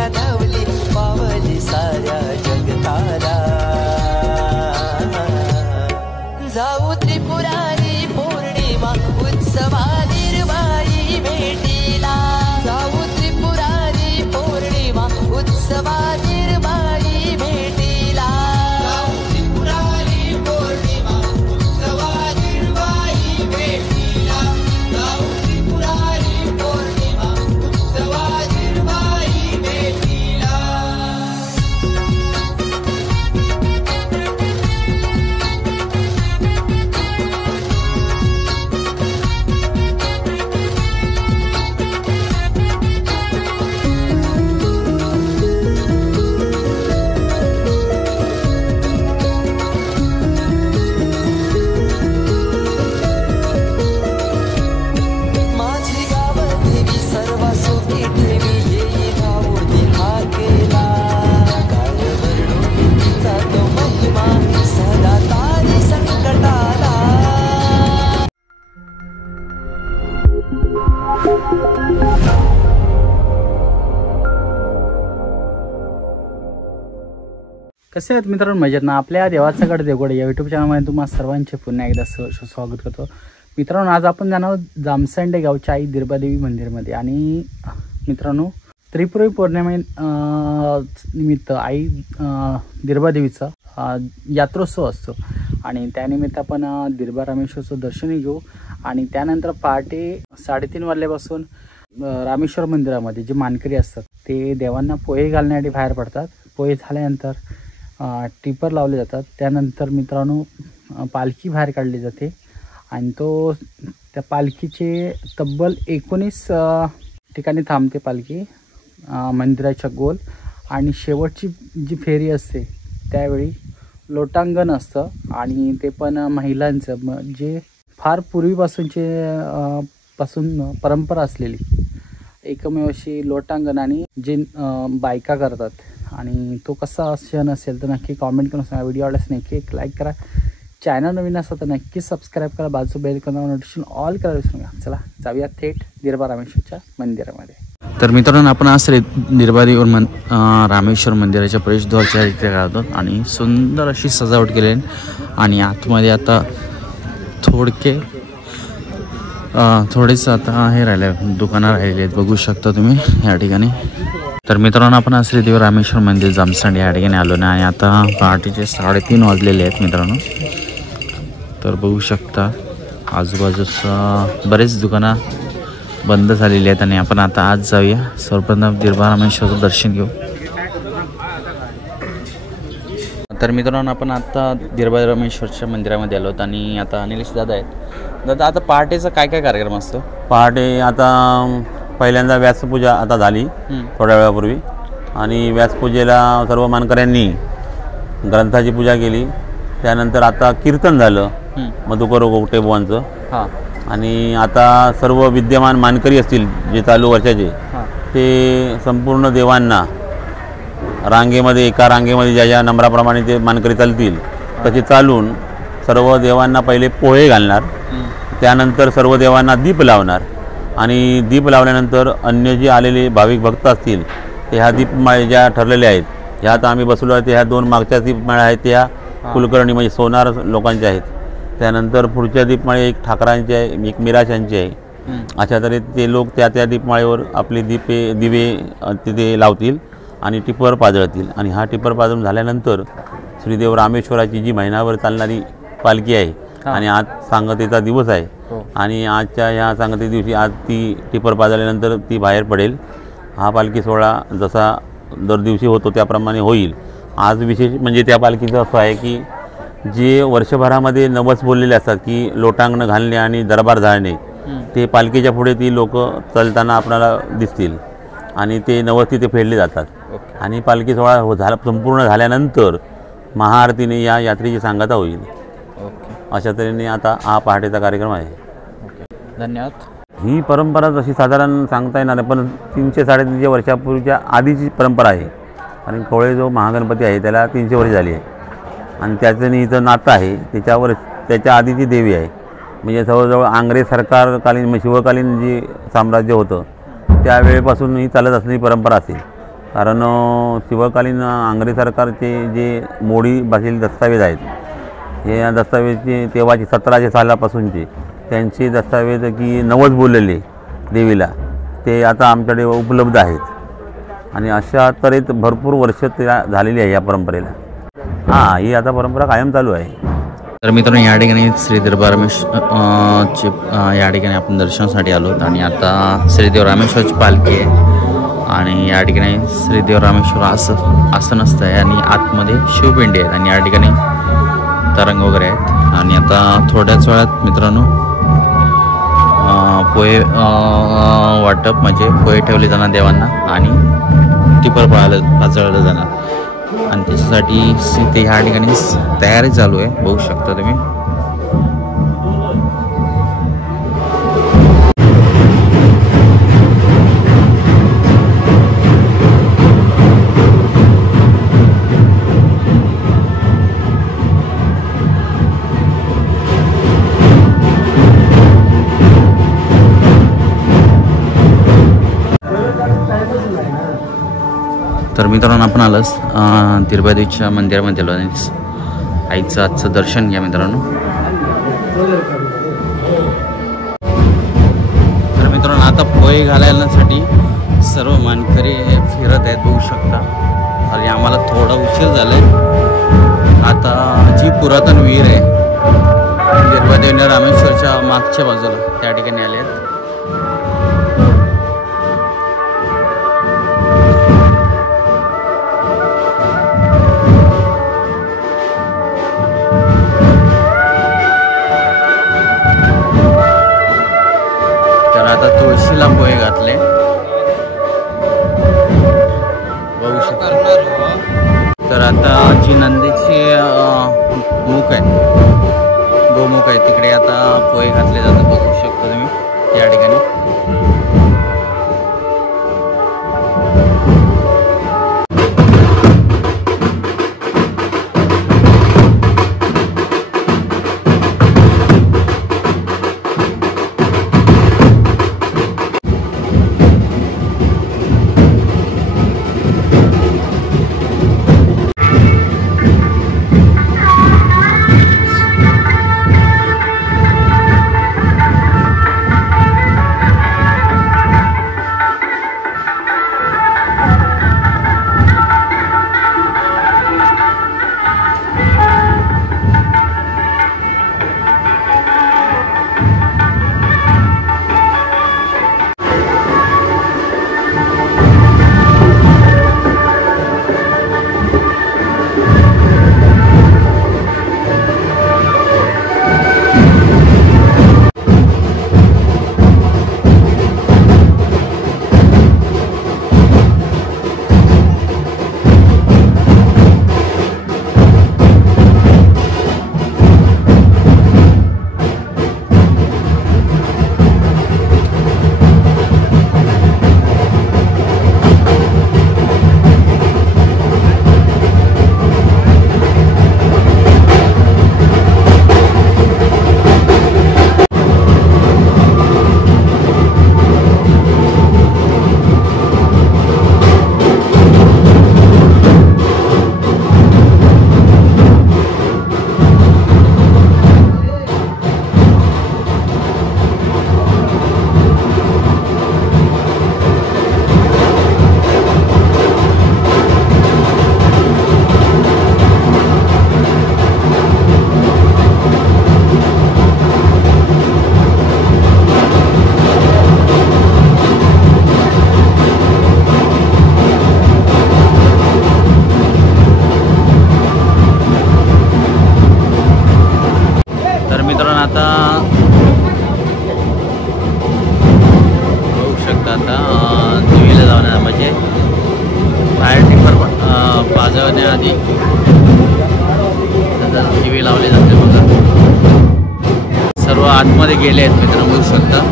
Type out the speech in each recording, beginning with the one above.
विठ्ठला धावली पावली साऱ्या जगताला जाऊ त्रिपुरारी पौर्णिमा उत्सवा निर्वाई भेटीला जाऊ त्रिपुरारी पौर्णिमा उत्सवा निर्वाई भेटीला जाऊ त्रिपुरारी पौर्णिमा उत्सवा निर्वाई भेटीला जाऊ त्रिपुरारी पौर्णिमा उत्सवा निर्वाई भेटीला माझी गाव देवी सर्व सुखी ठेवी येई धावून हा केला काय वर्णू तिचा तो महिमा सदा तारी संकटाला कसे आहेत मित्रांनो, मजेत ना? आपल्या देवाचा गड देवगड या यूट्यूब चॅनलमध्ये तुम्हाला सर्वांचे पुन्हा एकदा स्वागत करतो. मित्रांनो, आज आपण जाणार आहोत जामसंडे गावच्या आई दिरबादेवी मंदिरमध्ये. आणि मित्रांनो, त्रिपुरी पौर्णिमे निमित्त आई दिरबादेवीचा यात्रोत्सव असतो आणि त्यानिमित्त आपण दिरबा रामेश्वरचं दर्शन घेऊ. आणि त्यानंतर पहाटे 3:30 वाजल्यापासून रामेश्वर मंदिरामध्ये जे मानकरी असतात ते देवांना पोहे घालण्यासाठी बाहेर पडतात. पोहे झाल्यानंतर टिपर लावले जातात. त्यानंतर मित्रांनो, पालखी बाहेर काढली जाते आणि त्या पालखीचे तब्बल 19 ठिकाणी थांबते पालखी मंदिराच्या गोल. आणि शेवटची जी फेरी असते त्यावेळी लोटांगण असतं आणि ते पण महिलांचं, जे फार पूर्वीपासूनचे पासून परंपरा असलेली एकमेव अशी लोटांगण आणि जे बायका करतात. आणि तो कसा क्षण असेल तर नक्की कॉमेंट करून सांगा. व्हिडिओ आवडल्यास नक्की एक लाईक करा. चॅनल नवीन असेल तर नक्की सबस्क्राईब करा. बाजू बेल करा, नोटिफिकेशन ऑल करा विसरू नका. चला जाऊया थेट दिरबा रामेश्वरच्या मंदिरामध्ये. तर मित्रांनो, आपण आज दिरबादेवी रामेश्वर मंदिराच्या प्रवेशद्वाराच्या इथे राहतो आणि सुंदर अशी सजावट केली. आणि आतमध्ये आता थोडेच आता हे राहिले, दुकानं राहिले आहेत, बघू शकता तुम्ही या ठिकाणी. तर मित्रांनो, आपण आज श्रीदेव रामेश्वर मंदिर जामसंडे या ठिकाणी आलो ना. आणि आता पहाटेचे 3:30 वाजलेले आहेत मित्रांनो. तर बघू शकता आजूबाजूस बरेच दुकानं बंद झालेली आहेत. आणि आपण आता आज जाऊया सर्वप्रथम दिरबा रामेश्वरचं दर्शन घेऊ. तर मित्रांनो, आपण आता दिरबा रामेश्वरच्या मंदिरामध्ये आलो आहोत आणि आता अनिलेश दादा आहेत. दादा, आता पहाटेचा काय काय कार्यक्रम असतो? पहाटे आता पहिल्यांदा व्यासपूजा आता झाली थोड्या वेळापूर्वी. आणि व्यासपूजेला सर्व मानकऱ्यांनी ग्रंथाची पूजा केली. त्यानंतर आता कीर्तन झालं मधुकर गोगटे बुवांचं. आणि आता सर्व विद्यमान मानकरी असतील जे चालू वर्षाचे, ते संपूर्ण देवांना रांगेमध्ये, एका रांगेमध्ये ज्या ज्या नंबराप्रमाणे ते मानकरी चालतील तसे चालून सर्व देवांना पहिले पोहे घालणार. त्यानंतर सर्व देवांना दीप लावणार. आणि दीप लावल्यानंतर अन्य जे आलेले भाविक भक्त असतील ते ह्या दीपमाळे ज्या ठरलेल्या आहेत, ह्या आता आम्ही बसलो आहे, ह्या 2 मागच्या दीपमाळ्या आहेत त्या कुलकर्णी म्हणजे सोनार लोकांच्या आहेत. त्यानंतर पुढच्या दीपमाळे एक ठाकरांची आहे, एक मिराशांची आहे. अशा तऱ्हे ते लोक त्या दीपमाळेवर आपले दिवे तिथे लावतील आणि टिपर पाजळतील. आणि हा टिपर पाजळून झाल्यानंतर श्रीदेव रामेश्वराची जी महिनाभर चालणारी पालखी आहे आणि आज सांगतेचा दिवस आहे. आणि आजच्या ह्या सांगते दिवशी आज ती टिपर पाजल्यानंतर ती बाहेर पडेल. हा पालखी सोहळा जसा दर दिवशी होतो त्याप्रमाणे होईल. आज विशेष म्हणजे त्या पालखीचं असं आहे की जे वर्षभरामध्ये नवस बोललेले असतात की लोटांगण घालणे आणि दरबार झाडणे, ते पालखीच्या पुढे ती लोक चालताना आपल्याला दिसतील आणि ते नवस तिथे फेडले जातात. आणि पालखी सोहळा संपूर्ण झाल्यानंतर महाआरतीने या यात्रेची सांगता होईल. अशा तऱ्हेने आता हा पहाटेचा कार्यक्रम आहे. धन्यवाद. ही परंपरा जशी साधारण सांगता येणार नाही, पण 300-350 वर्षापूर्वीच्या आधीची परंपरा आहे. आणि खवळे जो महागणपती आहे त्याला 300 वर्ष झाली आहे. आणि त्याचं इथं नातं आहे, त्याच्या आधीची देवी आहे. म्हणजे जवळजवळ आंग्रे सरकारकालीन शिवकालीन जे साम्राज्य होतं त्यावेळेपासून ही चालत असणारी परंपरा असेल. कारण शिवकालीन आंग्रे सरकारचे जे मोडी भाषेतील दस्तावेज आहेत हे या दस्तावेजचे तेव्हाचे 1700 सालापासूनचे त्यांचे दस्तावेज की नवस बोललेले देवीला ते आता आमच्याकडे उपलब्ध आहेत आणि अशा तऱ्हेत भरपूर वर्ष झालेली आहे या परंपरेला. हां, ही आता परंपरा कायम चालू आहे. तर मित्रांनो, या ठिकाणी श्री दरबार रामेश्वर या ठिकाणी आपण दर्शनासाठी आलो आणि आता श्रीदेव रामेश्वरची पालखी आहे आणि या ठिकाणी श्रीदेव रामेश्वर आसन असतं आहे आणि आतमध्ये शिवपिंडी आहेत आणि या ठिकाणी तरंग वगैरे आहेत. आणि आता थोड्याच वेळात मित्रांनो पोहे वाटप म्हणजे पोहे ठेवले जाणार देवांना आणि टिपर पाजळलं जाणार आणि त्याच्यासाठी ते ह्या ठिकाणी तयारी चालू आहे, बघू शकता तुम्ही. तर मित्रांनो, आपण आलंच तिरुपतीच्या मंदिरामध्ये आलो आणि आईचं आजचं दर्शन घ्या मित्रांनो. तर मित्रांनो, आता पोहे घालण्यासाठी सर्व मानकरी फिरत आहेत, बघू शकता. आणि आम्हाला थोडा उशीर झाला आहे. आता जी पुरातन विहीर आहे तिरुपती रामेश्वरच्या मागच्या बाजूला त्या ठिकाणी आले आहेत. आता तुळशीला पोहे घातले, बघू शकता. तर आता जी नंदीची मुख आहे, गोमुख आहे, तिकडे आता पोहे घातले जातात, बघू शकता तुम्ही या ठिकाणी. वाजवण्याआधी दिवे लावले जाते बघा. सर्व आतमध्ये गेले आहेत मित्रांनो, बघू शकता.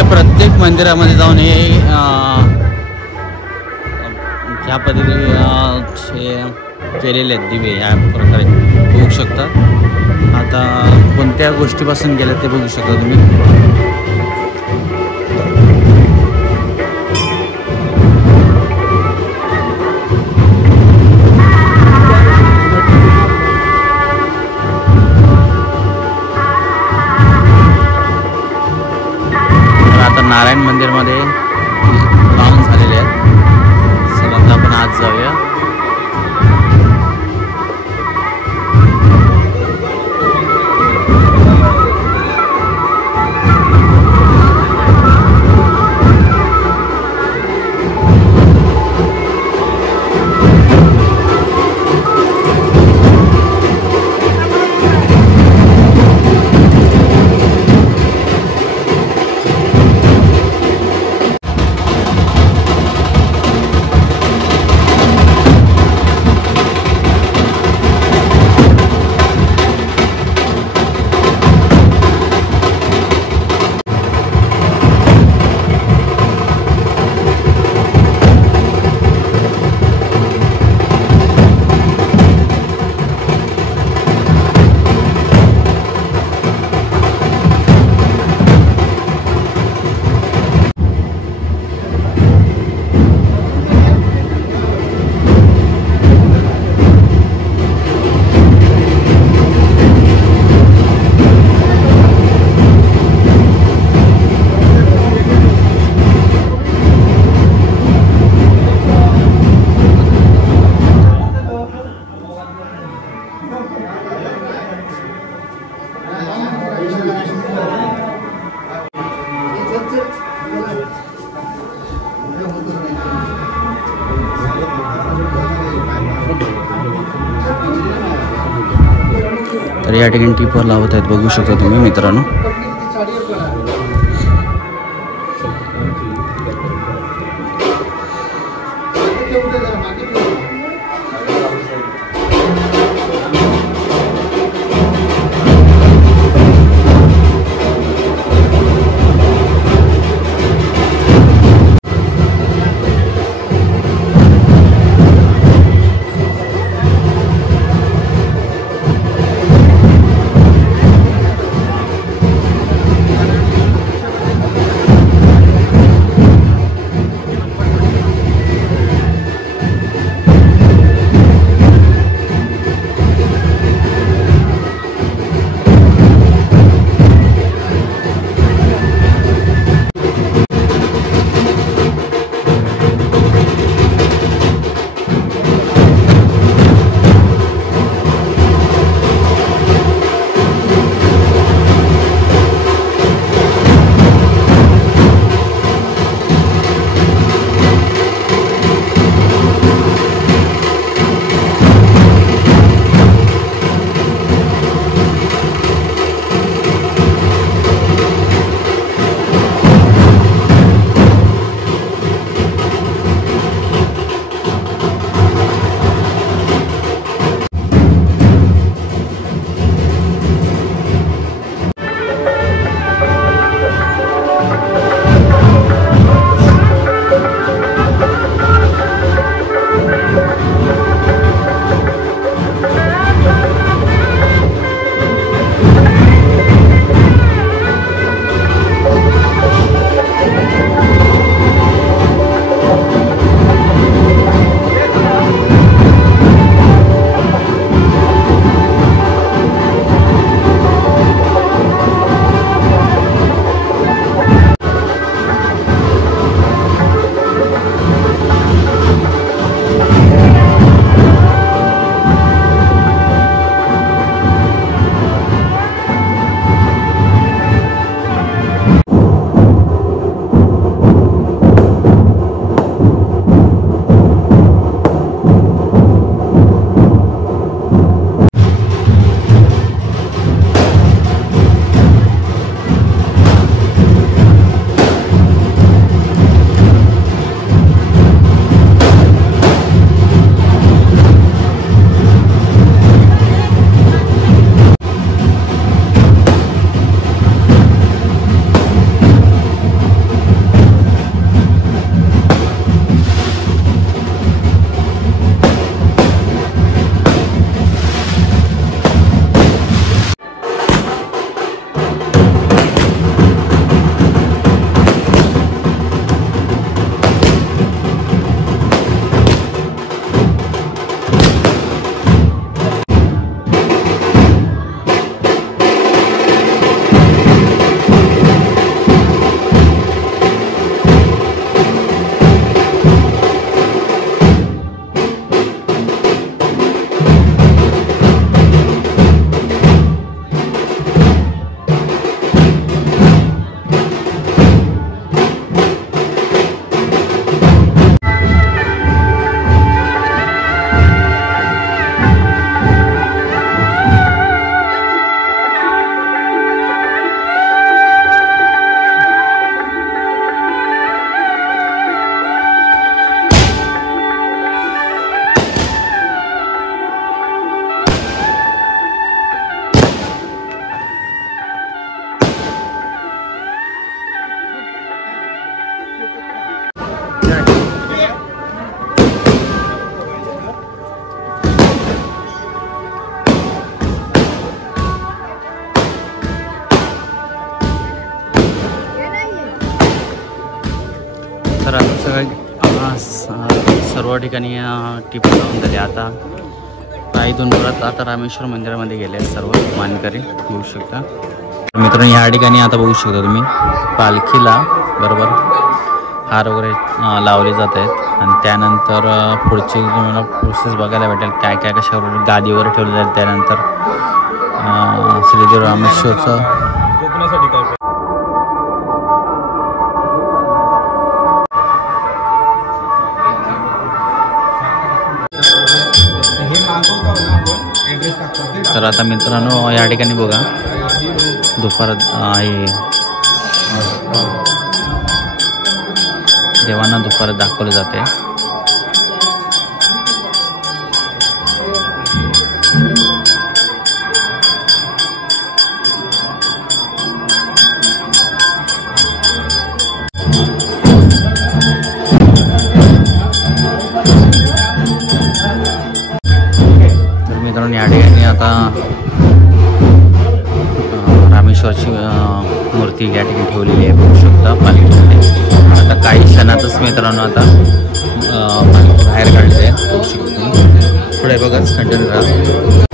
अशा प्रत्येक मंदिरामध्ये जाऊन हे ह्या पद्धतीने केलेले आहेत दिवे ह्या प्रकारे बघू शकता. आता कोणत्या गोष्टीपासून गेल्या ते बघू शकता तुम्ही. आता नारायण मंदिरमध्ये लावून झालेले आहेत. चला आता आपण आज जाऊया. तर या ठिकाणी टिपर लावत आहेत बघू शकता तुम्ही मित्रांनो. तर आता सर्व ठिकाणी टिप लावून झाली. आता काही दोन परत आता रामेश्वर मंदिरामध्ये गेले आहेत सर्व मानकरी बघू शकता. मित्रांनो ह्या ठिकाणी आता बघू शकता तुम्ही पालखीला बरोबर हार वगैरे लावले जात आहेत आणि त्यानंतर पुढची तुम्हाला प्रोसेस बघायला भेटेल काय काय कशावर गादी वगैरे ठेवले जाईल. त्यानंतर श्रीदेव रामेश्वरचं तर आता मित्रांनो या ठिकाणी बघा दुपार आहे देवांना दुपार दाखवले जाते. तर मित्रांनो या ठिकाणी आता रामेश्वरची मूर्ती या ठिकाणी ठेवलेली आहे बघू शकता पालखीमध्ये. आता काही क्षणातच मित्रांनो आता बाहेर काढले आहे बघू शकतो. पुढे बघाच कंटिन्यू राहा.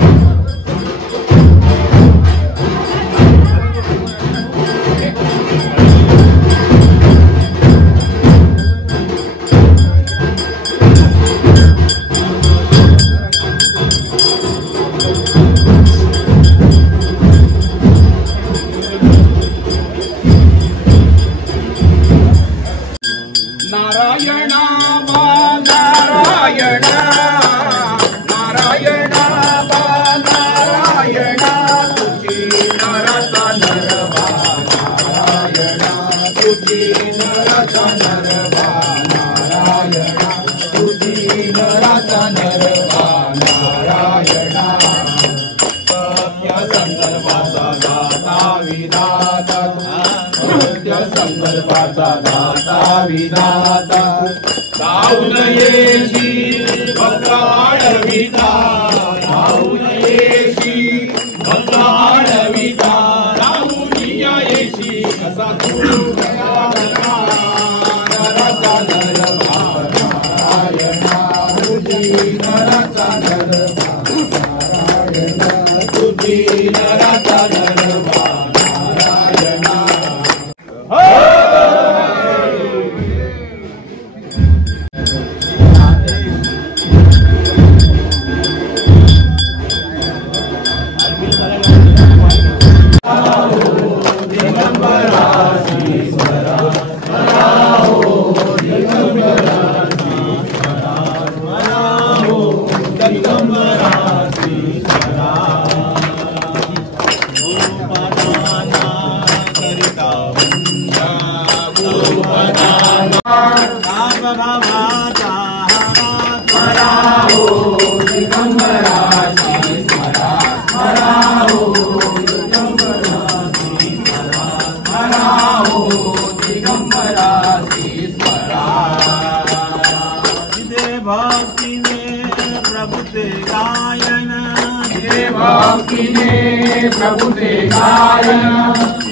प्रभु से गायन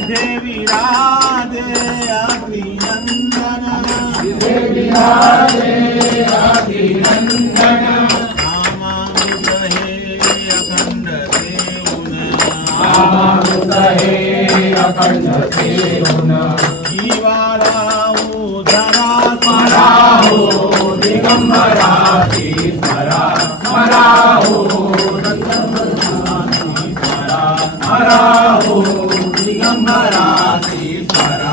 देवी राधे अभिनंदन देवी राधे अभिनंदन आमानुत हे अखंड देवुन आमानुत हे अखंड देवुन जीवाराहो धरा स्मराहो दिगंबराती स्मराहो हराहो दिगंबराती स्मरा.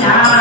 Yeah.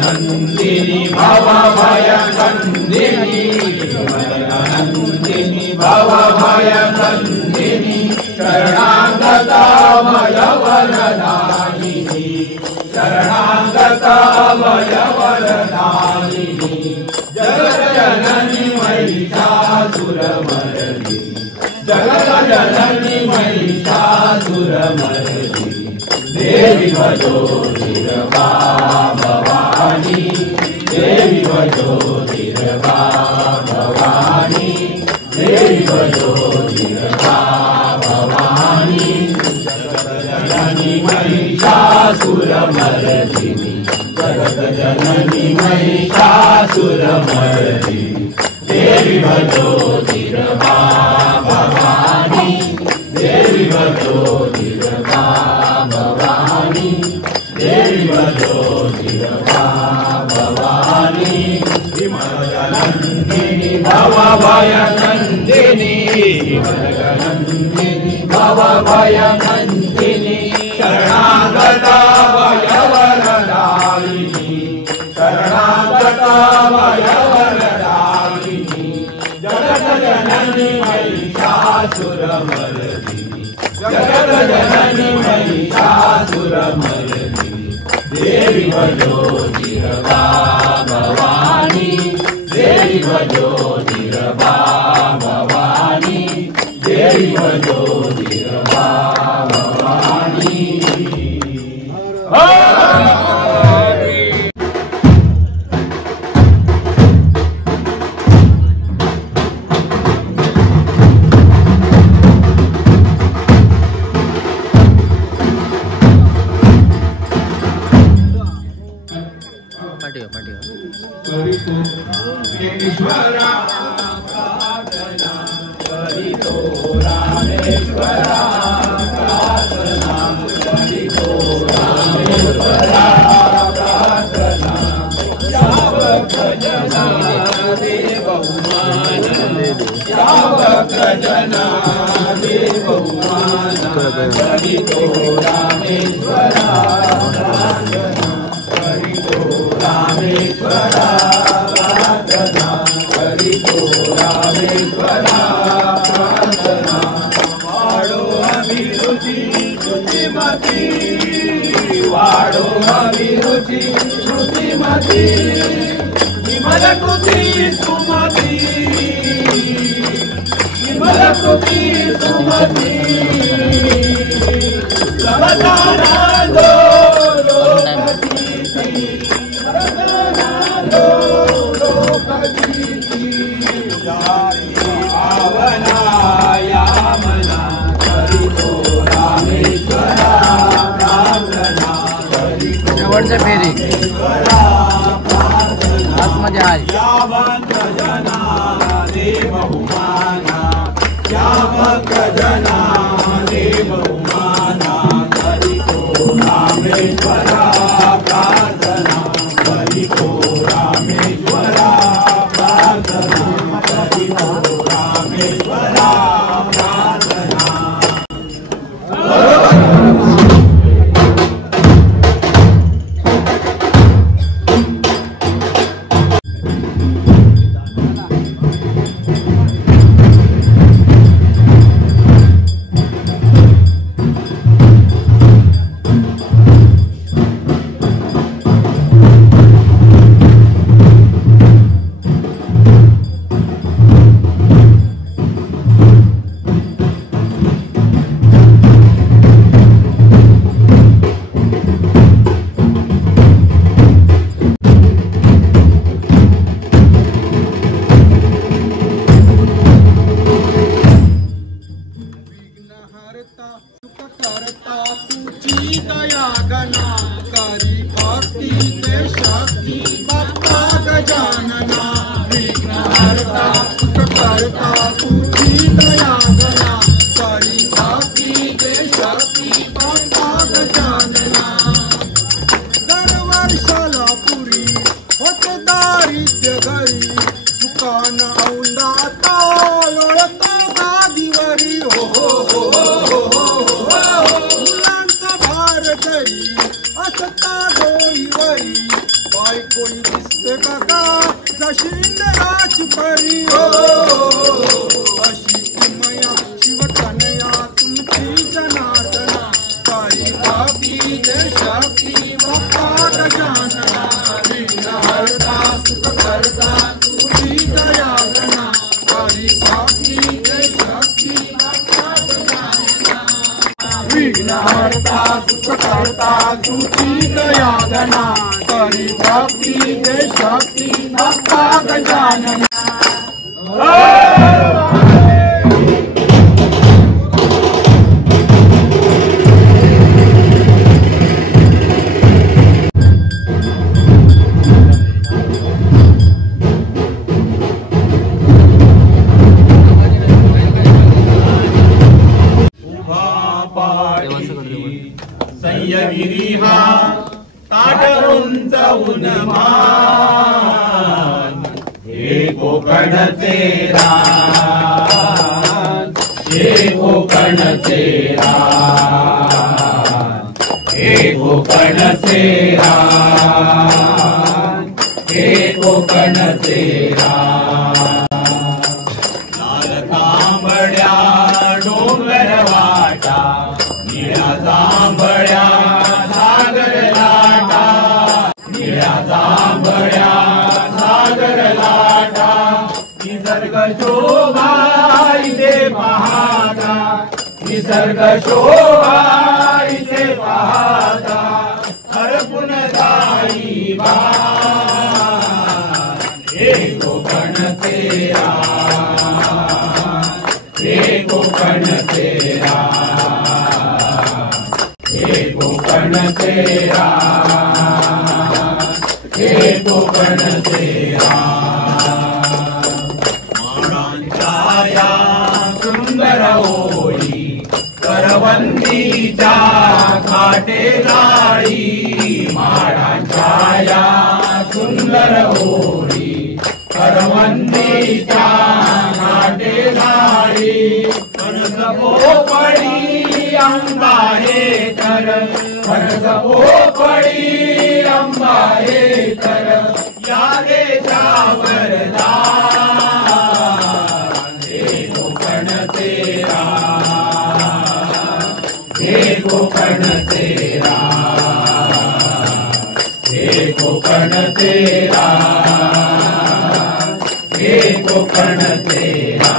नंदिनी भव भय नंदिनी नंदिनी भव भय नंदिनी शरणागता भय वरदायिनी शरणागता भय वरदायिनी जगत जननी महिषासुरमर्दिनी जगत जननी महिषासुरमर्दिनी देवी भजो धीरवा भवानी देवी भजो धीरवा भवानी देवी भजो धीरवा भवानी जगत जननी महिषासुरमर्दिनी जगत जननी महिषासुरमर्दिनी देवी भजो धीरवा भवानी देवी भजो धीरवा भवानी देवी भजो धीरवा भवानी विमलनंदिनी भव भय नंदिनी विमलनंदिनी भव भय नंदिनी शरणागता भय वरदायिनी शरणागता भय वरदायिनी जगत जननी महिषासुरमर्दिनी जगत जननी महिषासुरमर्दिनी देवी भजो धीरवा भवानी देवी भजो धीरवा भवानी देवी भजो धीरवा भवानी ईश्वरा प्रार्थना करितो रामेश्वरा प्रार्थना करितो रामेश्वरा प्रार्थना यावक जना देव बहुमान यावक जना देव बहुमान करितो रामेश्वरा प्रार्थना करितो रामेश्वरा प्रार्थना करितो रामेश्वरा प्रार्थना वाढो अभिरुची श्रुतिमती वाढो अभिरुची श्रुतिमती विमल कृती सुमती विमल कृती सुमती सर्वदानंदो शेवटच्या फेरी आतमध्ये आहे यावक जना देव बहुमाना यावक जना देव बहुमाना करितो रामेश्वरा प्रार्थना करितो रामेश्वरा प्रार्थना करितो रामेश्वरा प्रार्थना काका जशिंदराची परी हो अशी किमया शिवकन्या तुमची जनार्दना ताई बापी जय शक्ती बाप्पा गजानना विघ्नहर्ता सुख करता तुझी दयागना ताई बापी जय शक्ती बाप्पा गजानना विघ्नहर्ता सुख करता तुझी दयागना ताई बापी जय शक्ती बाप्पा गजानना संयगिरी हा ताटरून जाऊन मान हे कोकणचे रान हे कोकणचे रान हे कोकणचे रान हे कोकणचे रान लाल तांबड्या डोंगर वाटा निळ्या जांभळ्या सागर लाटा निळ्या जांभळ्या सागर लाटा निसर्ग शोभा इथे पाहता निसर्ग शोभा इथे पाहता हरपून जाई बा हे कोकणचे रान हे कोकणचे रान हे कोकणचे रान हे कोकणचे रान माडांच्या या सुंदर ओळी करवंदीच्या काटे जाळी माडांच्या या सुंदर ओळी करवंदीच्या काटे जाळी फणस पोपडी आंबा हे तर फणस पोपडी आंबा हे तर या देशावर दान हे कोकणचे रान हे कोकणचे रान हे कोकणचे रान हे कोकणचे रान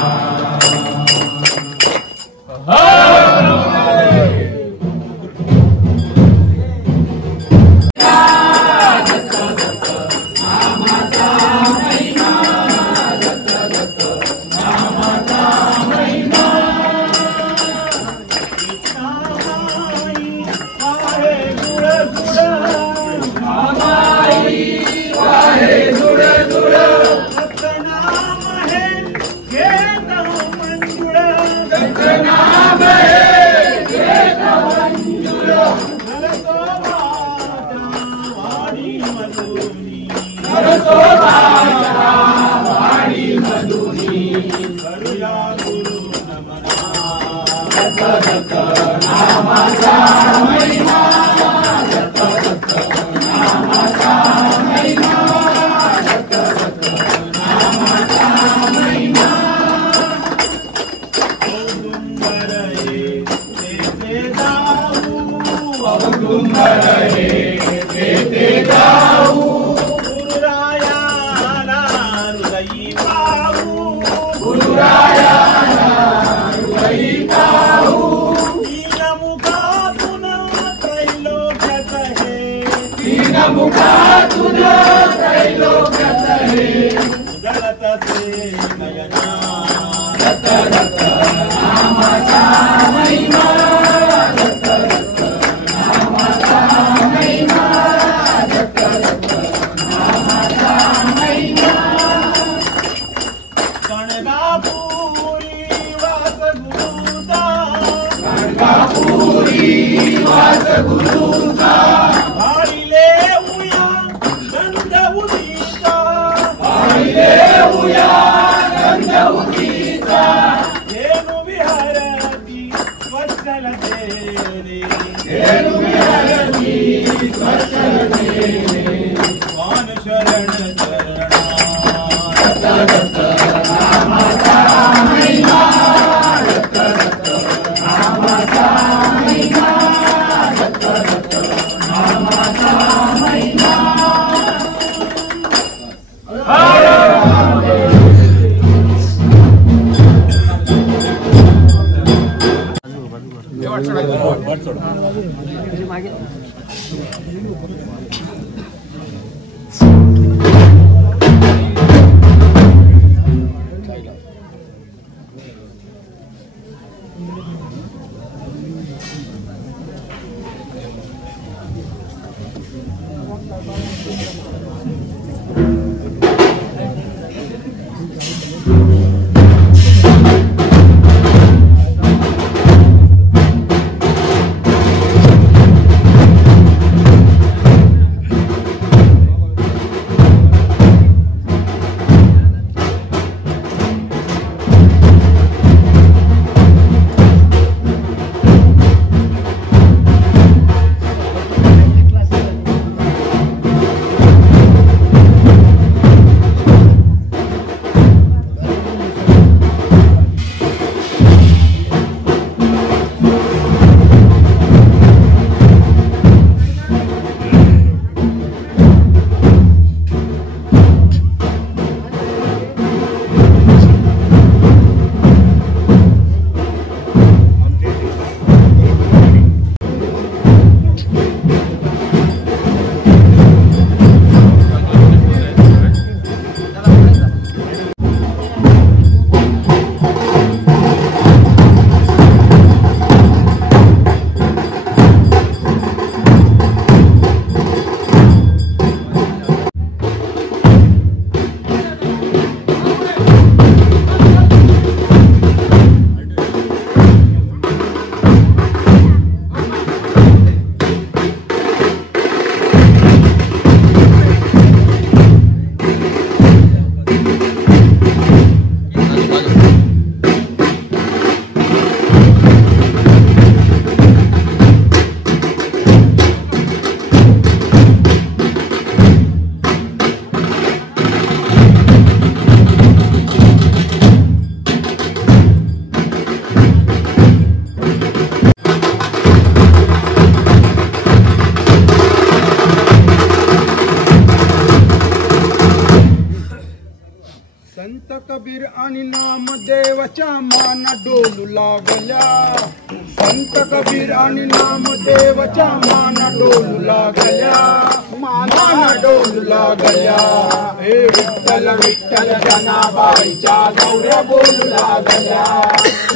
शरण चरणा संत कबीर आणि नामदेवाच्या मान डोलू लागल्या. संत कबीर आणि नामदेवाच्या मान डोलू लागल्या. मान डोलू लागल्या. हे विठ्ठल विठ्ठल जनाबाईच्या गौऱ्या बोलू लागल्या.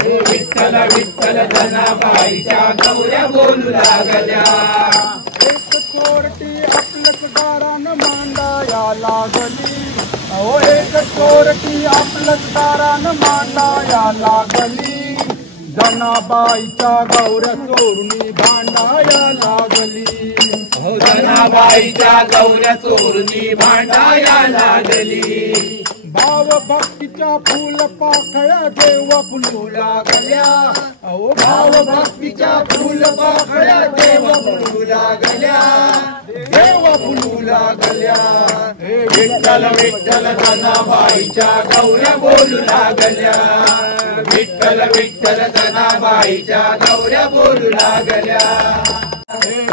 हे विठ्ठल विठ्ठल जनाबाईच्या गौऱ्या बोलू लागल्या. एक चोरटी आपलकदारानं मांडाया लागली. अहो एक चोरटी आपलकदारानं मांडाया लागली. जनाबाईच्या गौऱ्या चोरुनी भांडाया लागली. जनाबाईच्या गौऱ्या चोरुनी भांडाया लागली. भाव भक्तीच्या फुल पाकळ्या देवा फुलू लागल्या. अहो भाव भक्तीच्या फुल पाकळ्या देवा फुलू लागल्या. देवा फुलू लागल्या. हे विठ्ठल विठ्ठल जनाबाईच्या गौऱ्या बोलू लागल्या. विठ्ठल विठ्ठल जनाबाईच्या गौऱ्या बोलू लागल्या.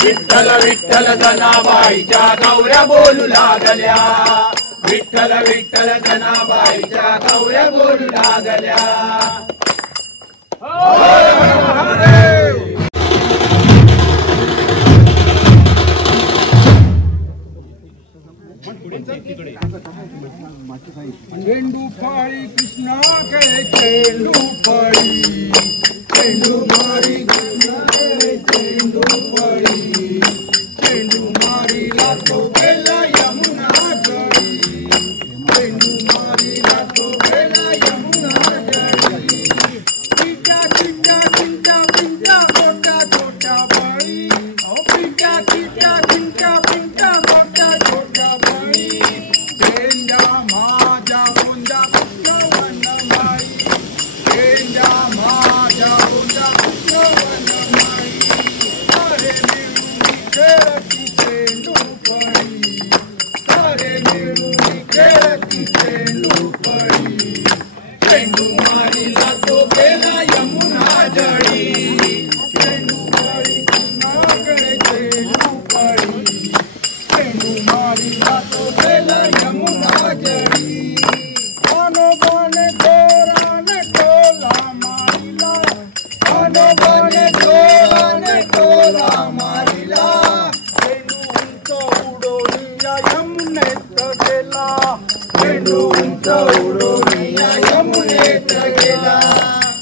विठ्ठल विठ्ठल जनाबाईच्या गौऱ्या बोलू लागल्या. विठ्ठल विठ्ठल जनाबाईच्या गौऱ्या बोलू लागल्या. चेंडू फाळी कृष्णाकडे चेंडू फाळी. चेंडू मारी कृष्णाकडे चेंडू फाळी. चेंडू मारीला तो गेला यमुना गडी. चेंडू मारीला तो गेला यमुना गडी. पिंट्या पिंट्या पिंट्या पिंट्या छोट्या छोट्या बाई. अहो पिंट्या पिंट्या पिंट्या पिंट्या छोट्या छोट्या बाई. चेंडा माझ्या मुंजा पुष्कवन माई. चेंडा माझ्या मुंजा पुष्कवन माई. यमुनेत गेला चेंडू उंच उडून या यमुनेत गेला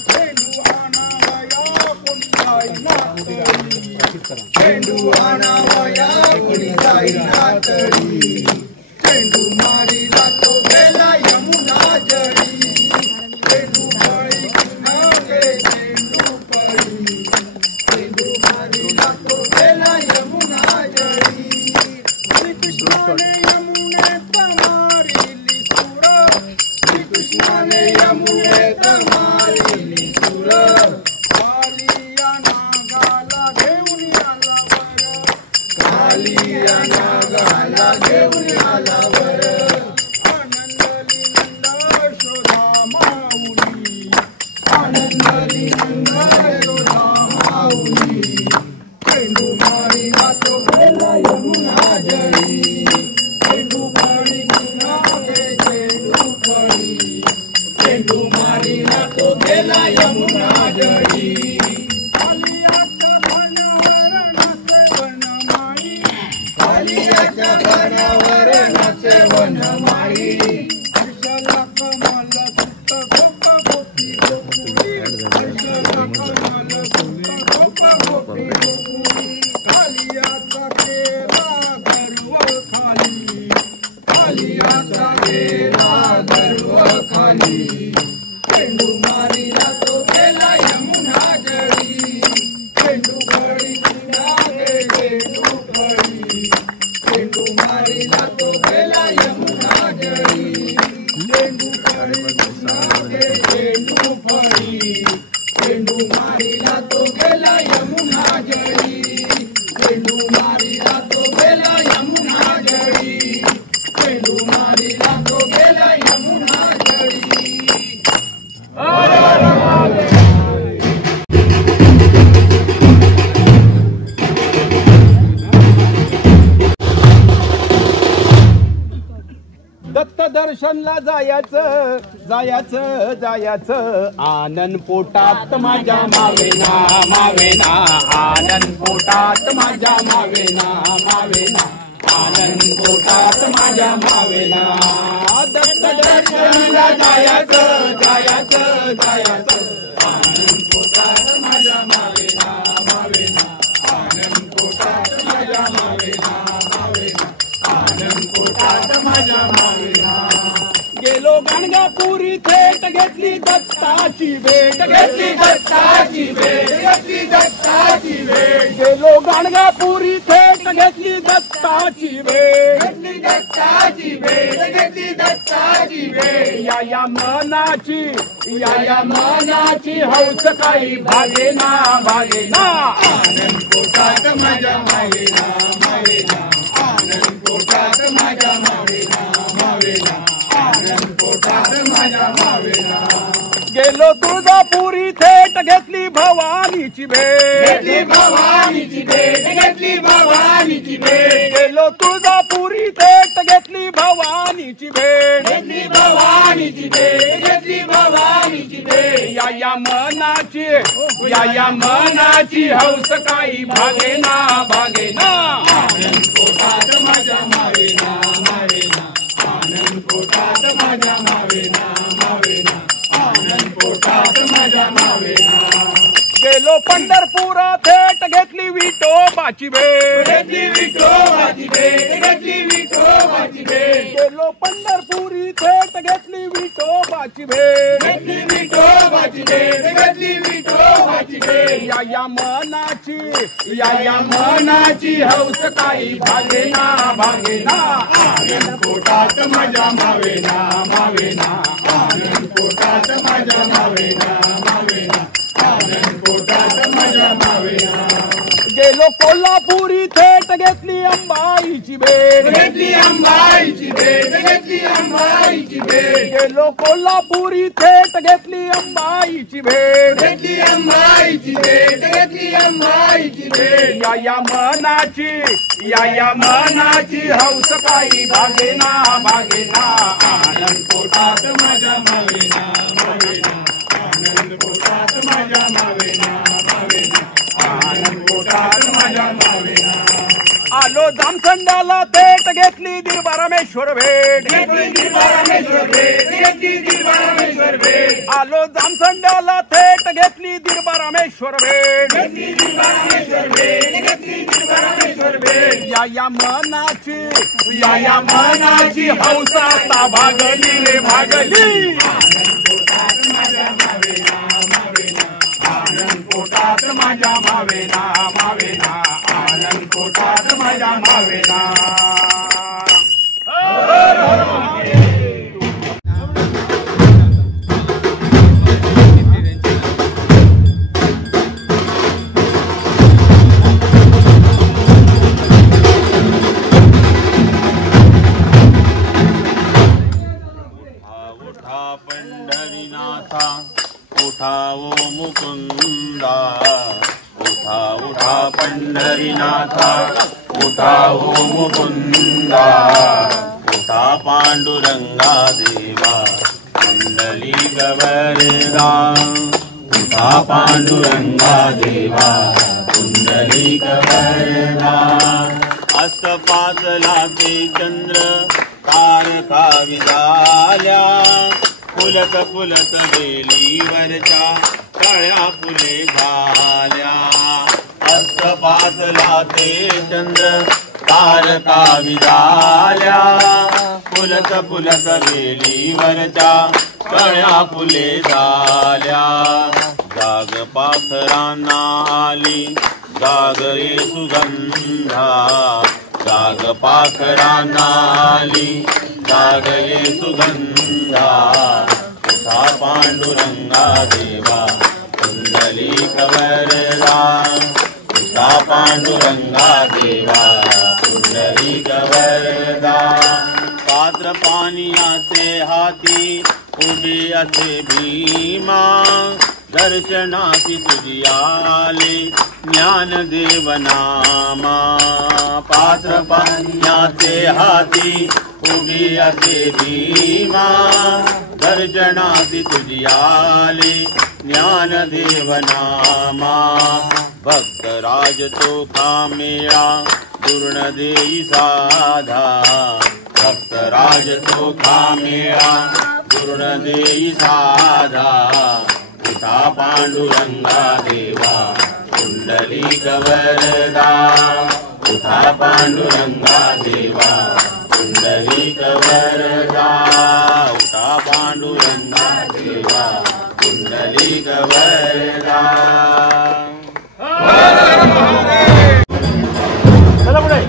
चेंडू आणावया कोणी जाईना तळी चेंडू आणावया कोणी जाईना तळी चेंडू मारीला तो गेला यमुना जळी चेंडू पळी कृष्णाकडे चेंडू पळी चेंडू मारीला तो गेला यमुना जळी श्रीकृष्णाने यमुनेत मारिली सूर श्रीकृष्णाने यमुनेत मारिली सूर कालिया नागाला घेऊन आला वर कालिया नागाला घेऊन आला वर आनंदली नंद शोधा माऊली आनंदली नंद शोधा माऊली चेंडू मारीला तो गेला यमुना जळी चेंडू पळी कृष्णाकडे चेंडू पळी चेंडू मारीला तो गेला यमुना जळी कालियाच्या बनावर नाचे वनमाळी कालियाच्या बनावर नाचे वनमाळी हर्षला कमल सुत गोप गोपी गोकुळी हर्षला कमल सुत गोप गोपी गोकुळी कालियाचा केला गर्व खाली कालियाचा केला गर्व खाली चेंडू मारीला तो गेला यमुना जळी चेंडू पळी कृष्णाकडे चेंडू पळी चेंडू मारीला तो गेला यमुना जळी चेंडू पळी कृष्णाकडे चेंडू पळी चेंडू मारीला तो गेला यमुना जळी चेंडू मारीला तो गेला यमुना जळी चेंडू मारीला तो गेला यमुना जळी दत्त दर्शनला जायचं जायचं जायचं आनंद पोटात माझ्या मावेना मावेना आनंद पोटात माझ्या मावेना मावेना आनंद पोटात माझ्या मावेना दत्त दर्शनला जायचं जायचं जायचं आनंद पोटात माझ्या मावेना मावेना आनंद पोटात माझ्या मावेना मावेना आनंद पोटात माझ्या मावेना गेलो गाणगापुरी थेट घेतली दत्ताची भेट घेतली दत्ताची भेट घेतली दत्ताची भेट गेलो गाणगापुरी थेट घेतली दत्ताची भेट घेतली दत्ताची भेट घेतली दत्ताची भेट या मनाची हौस काही भागेना भागेना आनंद पोटात माझ्या मावेना मावेना आनंद पोटात माझ्या मावेना मावेना आनंद पोटात माझ्या मावेना गेलो तुळजापुरी थेट घेतली भवानीची भेट घेतली भवानीची भेट घेतली भवानीची भेट गेलो तुळजापुरी थेट घेतली भवानीची भेट घेतली भवानीची भेट घेतली भवानीची भेट या मनाची हौस काही भागेना भागेना आनंद पोटात माझ्या मावेना मावेना आनंद पोटात माझ्या मावेना मावेना आनंद पोटात माझ्या मावेना गेलो पंढरपुरा थेट घेतली विठोबाची भेट घेतली विठोबाची भेट घेतली विठोबाची भेट गेलो पंढरपुरी थेट घेतली विठोबाची भेट घेतली विठोबाची भेट घेतली विठोबाची भेट या मनाची हौस काही भागेना भागेना आनंद पोटात माझ्या मावेना मावेना आनंद पोटात माझ्या मावेना मावेना आनंद पोटात माझ्या मावेना गेलो कोल्हापुरी थेट घेतली अंबाईची भेट घेतली अंबाईची भेट घेतली अंबाईची भेट गेलो कोल्हापुरी थेट घेतली अंबाईची भेट घेतली अंबाईची भेट घेतली अंबाईची भेट या मनाची हौस काही भागेना भागेना आनंद पोटात माझ्या मावेना मावेना आनंद पोटात माझ्या मावेना मावेना आनंद पोटात माझ्या मावेना आलो जामसंडाला थेट घेतली दिरबारामेश्वर भेट आलो जामसंडाला थेट घेतली दिरबारामेश्वर भेट या मनाची हौस आता भागली रे भागली आनंद पोटात माझ्या मावेना आनंद पोटात माझ्या मावेना पंढरीनाथा उठा ओ मुकुंदा उठा उठा पंढरीनाथा उठा ओ मुकुंदा उठा पांडुरंगा देवा कुंडली गवरदा उठा पांडुरंगा देवा कुंडली गवरदा अस्तपासला ते चंद्र तारका विजाल्या फुलत फुलत वेलीवरच्या काळ्या फुले झाल्या अस्तपासला ते चंद्र तारका विजाल्या फुलत फुलत वेलीवरच्या काळ्या फुले झाल्या जाग पाखरांना आली जाग रे सुगंधा जाग पाखरांना आली जाग रे सुगंधा उठा पांडुरंगा देवा कुंडली कवरदा उठा पांडुरंगा देवा कुंडली कवरदा पात्र पानियाचे हाती उभे असे भीमा दर्शनाची तुझी आले ज्ञानदेव नामा पात्र पानियाचे हाती उभी असे भीमा दर्शनाची तुझी आले ज्ञानदेव नामा भक्तराज तो कामेळा पूर्ण देई साधा भक्तराज तो कामेळा पूर्ण देई साधा उठा पांडुरंगा देवा कुंडली गवरदा उठा पांडुरंगा देवा कुंडली गवरदा उठा पांडुरंगा देवा कुंडली गवरदा चला पुढे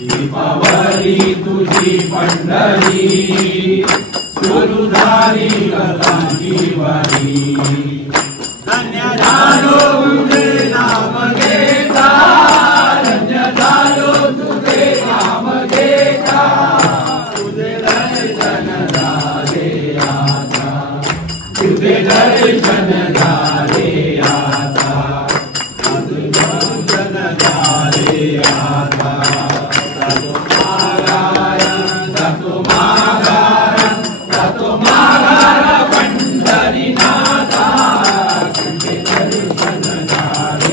दीपावली तुझी पंढरी सुरुधारी गंगाची वारी धन्य झालो तुझे नाम घेता धन्य झालो तुझे नाम घेता तुझे दर्शन झाले आता तुझे दर्शन झाले आता तुझे दर्शन झाले आता पंढरीनाथा तुझे दर्शन झाले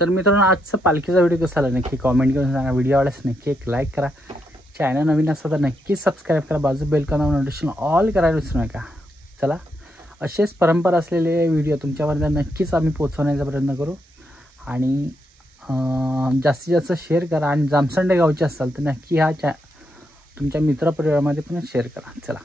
तर मित्रांनो आजचा पालखीचा व्हिडिओ कसा आला नक्की कॉमेंट करून सांगा. व्हिडिओ आवडल्यास नक्की एक लाईक करा. चॅनल नवीन असतं तर नक्की सबस्क्राईब करा. बाजू बेल करून नोटिफिकेशन ऑल करायला विसरू नका. चला असेच परंपरा असलेले व्हिडिओ तुमच्यापर्यंत नक्कीच आम्ही पोहोचवण्याचा प्रयत्न करू. आणि जास्तीत जास्त शेअर करा. आणि जामसंडे गावचे असाल तर नक्की हा तुमच्या मित्रपरिवारामध्ये पण शेअर करा. चला.